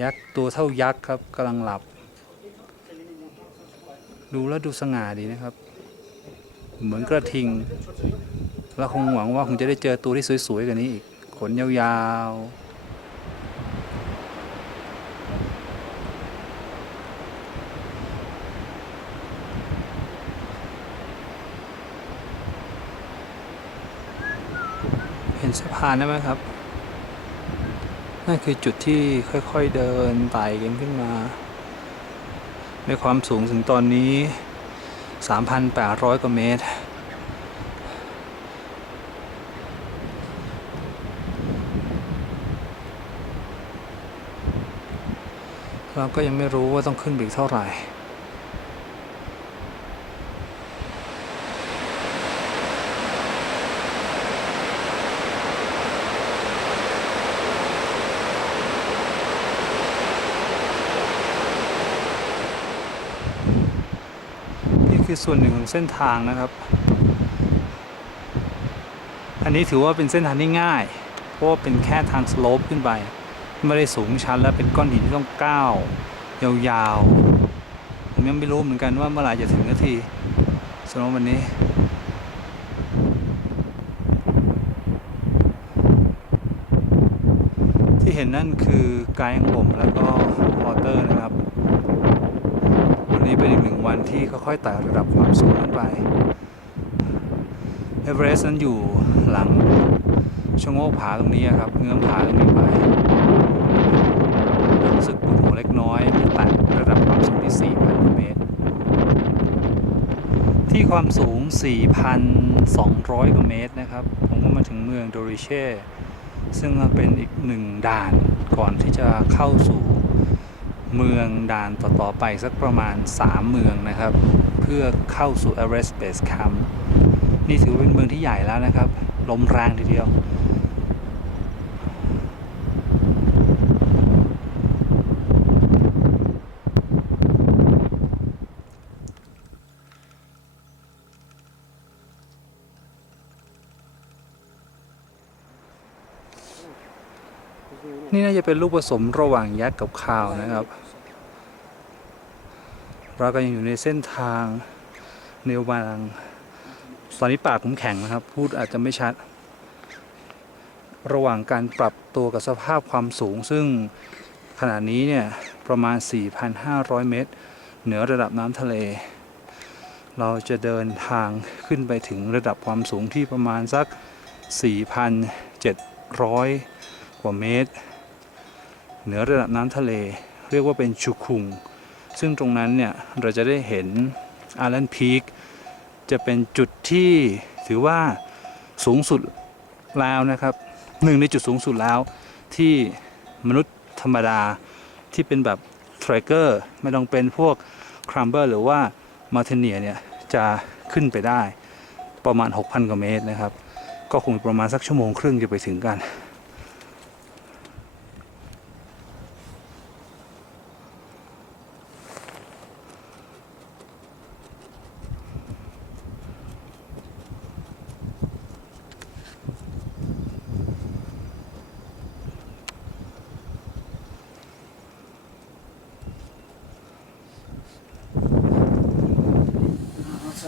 ยักษ์ตัวเท่ายักษ์ครับกำลังหลับ ดูแล้วดูสง่าดีนะครับ เหมือนกระทิง แล้วคงหวังว่าคงจะได้เจอตัวที่สวยๆกว่านี้อีก ขนยาวๆเห็นสะพานได้ไหมครับ นั่นคือจุดที่ค่อยๆเดินไต่กันขึ้นมา ในความสูงถึงตอนนี้ 3,800 กว่าเมตร เราก็ยังไม่รู้ว่าต้องขึ้นไปอีกเท่าไหร่ คือส่วนหนึ่งของเส้นทางนะครับ อันนี้ถือว่าเป็นเส้นทางที่ง่าย เพราะว่าเป็นแค่ทางสโลปขึ้นไป ไม่ได้สูงชันและเป็นก้อนหินที่ต้องก้าวยาวๆ ผมยังไม่รู้เหมือนกันว่าเมื่อไหร่จะถึงนาทีสำหรับวันนี้ที่เห็นนั่นคือไกด์ของผมแล้วก็พอร์เตอร์นะครับ นี้เป็นอีกหนึ่งวันที่ค่อยๆไต่ระดับความสูงขึ้นไปเอเวอเรสต์นั้นอยู่หลังชะโงกผาตรงนี้ครับ เงื้อมผาตรงนี้ไป รู้สึกปวดหัวเล็กน้อยที่แตะระดับความสูงที่ 4,000 เมตร ที่ความสูง 4,200 กว่าเมตรนะครับ ผมก็มาถึงเมืองโดริเช่ ซึ่งเป็นอีกหนึ่งด่านก่อนที่จะเข้าสู่ เมืองด่านต่อๆไปสักประมาณ 3 เมืองนะครับ เพื่อเข้าสู่ Everest Base Camp นี่ถือว่าเป็นเมืองที่ใหญ่แล้วนะครับ ลมแรงทีเดียว นี่น่าจะเป็นลูกผสมระหว่างยักษ์กับข่าวนะครับ เราก็ยังอยู่ในเส้นทางเนวบางตอนนี้ปากผมแข็งนะครับ พูดอาจจะไม่ชัด ระหว่างการปรับตัวกับสภาพความสูง ซึ่งขณะนี้เนี่ยประมาณ 4,500 เมตร เหนือระดับน้ำทะเล เราจะเดินทางขึ้นไปถึงระดับความสูงที่ประมาณสัก 4,700 กว่าเมตร เหนือระดับน้ำทะเล เรียกว่าเป็นชูคุง ซึ่งตรงนั้นเนี่ยเราจะได้เห็นอารันพีคจะเป็นจุดที่ถือว่าสูงสุดแล้วนะครับหนึ่งในจุดสูงสุดแล้วที่มนุษย์ธรรมดาที่เป็นแบบเทรเกอร์ไม่ต้องเป็นพวกครัมเบอร์หรือว่ามาเทเนียเนี่ยจะขึ้นไปได้ประมาณ 6,000 กว่าเมตรนะครับ ก็คงประมาณสักชั่วโมงครึ่งจะไปถึงกัน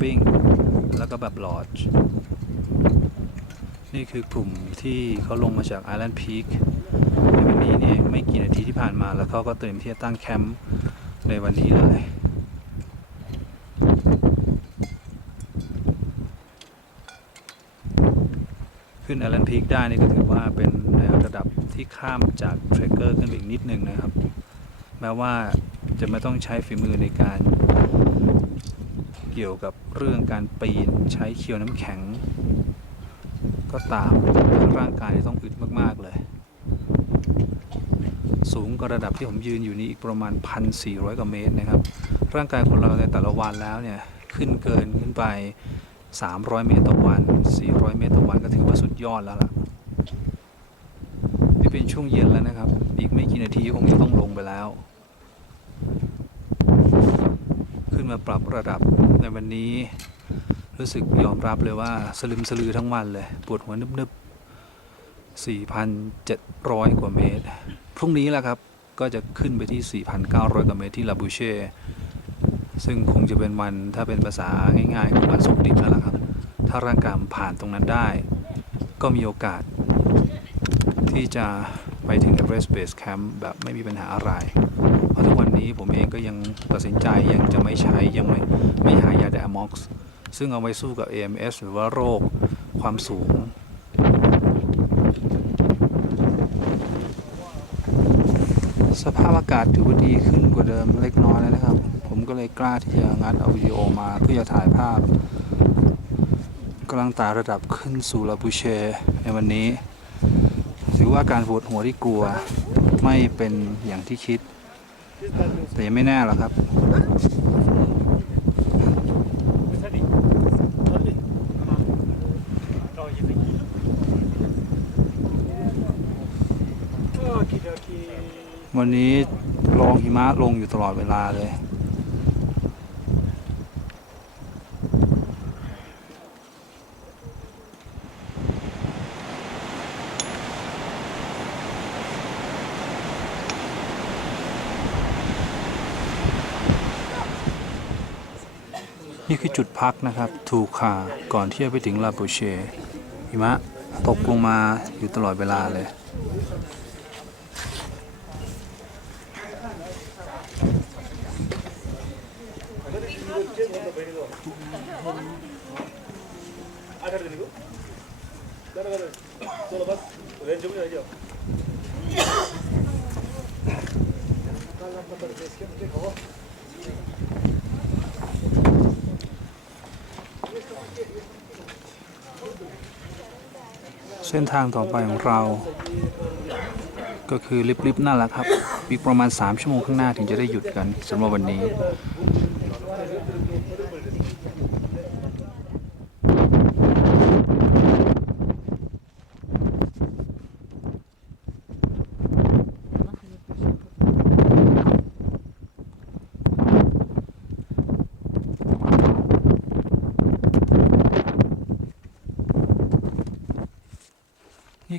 ปิ้ง แล้วก็แบบลอดจ์นี่คือกลุ่มที่เขาลงมาจาก Island Peak ในวันนี้เนี่ยไม่กี่นาทีที่ผ่านมาแล้วเขาก็เตรียมที่จะตั้งแคมป์ในวันนี้เลยขึ้น Island Peak ได้นี่ก็ถือว่าเป็นในระดับที่ข้ามจากเทรคเกอร์ขึ้นไปอีกนิดนึงนะครับ แม้ว่าจะไม่ต้องใช้ฝีมือในการ กี่ยวกับเรื่องการปีนใช้เคียวน้ำแข็ง ก็ตามร่างกายต้องอึดมาก ๆ เลย สูงกว่าระดับที่ผมยืนอยู่นี้อีกประมาณ 1,400 กว่าเมตรนะครับ ร่างกายคนเราในแต่ละวันแล้วเนี่ย ขึ้นเกินขึ้นไป 300 เมตรต่อวัน 400 เมตรต่อวันก็ถือว่าสุดยอดแล้วล่ะนี่เป็นช่วงเย็นแล้วนะครับ อีกไม่กี่นาทีคงจะต้องลงไปแล้ว ขึ้นมาปรับระดับ ในวันนี้รู้สึกยอมรับเลยว่าสลึมสลือทั้งวันเลย ปวดหัวนึบๆ 4,700 กว่าเมตร พรุ่งนี้แหละครับ ก็จะขึ้นไปที่ 4,900 กว่าเมตรที่ลาบูเช่ซึ่งคงจะเป็นวันถ้าเป็นภาษาง่ายๆคือวันสุกดิบแล้วล่ะครับ ถ้าร่างกายผ่านตรงนั้นได้ ก็มีโอกาส ที่จะไปถึง Everest Base Camp แบบไม่มีปัญหาอะไร เพราะทุกวันนี้ผมเองก็ยังตัดสินใจยังจะไม่ใช้ยังไม่ ไม่หายาไดอะม็อกซ์ซึ่งเอาไว้สู้กับ AMS หรือว่าโรคความสูง สภาพอากาศถือว่าดีขึ้นกว่าเดิมเล็กน้อยแล้วนะครับ ผมก็เลยกล้าที่จะงัดเอาวิดีโอมาเพื่อจะถ่ายภาพกำลังตาระดับขึ้นสู่ลาบูเชในวันนี้ ถือว่าการปวดหัวที่กลัวไม่เป็นอย่างที่คิด แต่ยังไม่แน่หรอกครับ วันนี้ลองหิมะลงอยู่ตลอดเวลาเลย นี่คือจุดพักนะครับทูคาก่อนที่จะไปถึงลาบูเชหิมะตกลงมาอยู่ตลอดเวลาเลย เส้นทางต่อไปของเรา ก็คือลิบๆนั่นแหละครับ อีกประมาณ 3 ชั่วโมงข้างหน้าถึงจะได้หยุดกันสำหรับวันนี้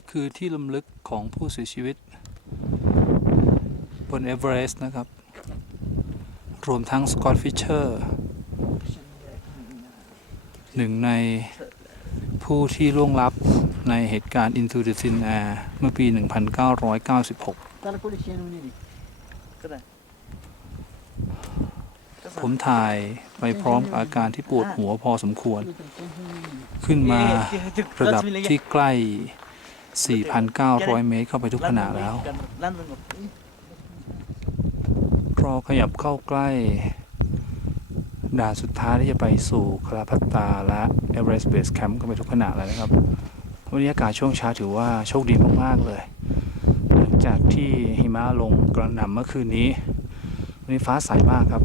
นี่คือที่ลำลึกของผู้เสียชีวิต บนเอเวอเรสต์นะครับ รวมทั้งสกอตฟิชเชอร์หนึ่งในผู้ที่ล่วงลับในเหตุการณ์ Into the Thin Air เมื่อปี 1996 ผมถ่ายไปพร้อมอาการที่ปวดหัวพอสมควร ขึ้นมาระดับที่ใกล้ 4,900 เมตรเข้าไปทุกขณะแล้ว รอขยับเข้าใกล้ ด่านสุดท้ายที่จะไปสู่คาราพัตตาและเอเวอเรสต์เบสแคมป์ก็ไปทุกขณะแล้วนะครับวันนี้อากาศช่วงเช้าถือว่าโชคดีมาก ๆ เลย หลังจากที่หิมะลงกระหน่ำเมื่อคืนนี้ วันนี้ฟ้าใสมากครับ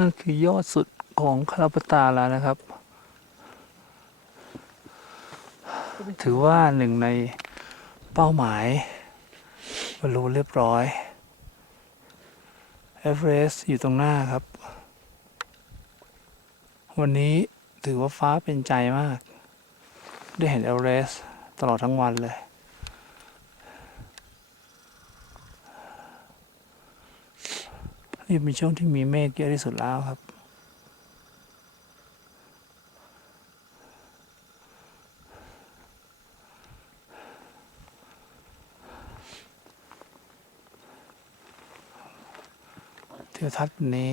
นั่นคือยอดสุดของคาราปตาแล้วนะครับ ถือว่าหนึ่งในเป้าหมายบรรลุเรียบร้อยเอเวอเรสต์อยู่ตรงหน้าครับ วันนี้ถือว่าฟ้าเป็นใจมาก ได้เห็นเอเวอเรสต์ตลอดทั้งวันเลย นี่เป็นช่วงที่มีเมฆเยอะที่สุดแล้วครับ เทือยทัศน์นี้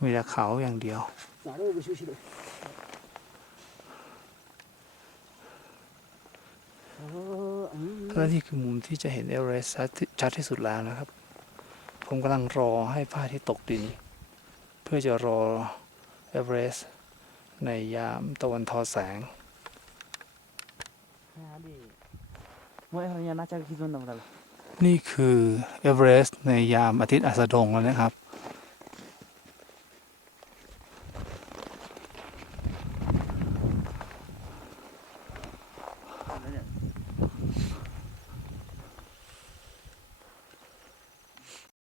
มีแต่เขาอย่างเดียวก็นี่คือมุมที่จะเห็นเอเวอเรสต์ชัดที่สุดแล้วนะครับ ผมกำลังรอให้ผ้าที่ตกดิน เพื่อจะรอเอเวอเรสต์ในยามตะวันทอแสง นี่คือเอเวอเรสต์ในยามอาทิตย์อัสดงแล้วนะครับ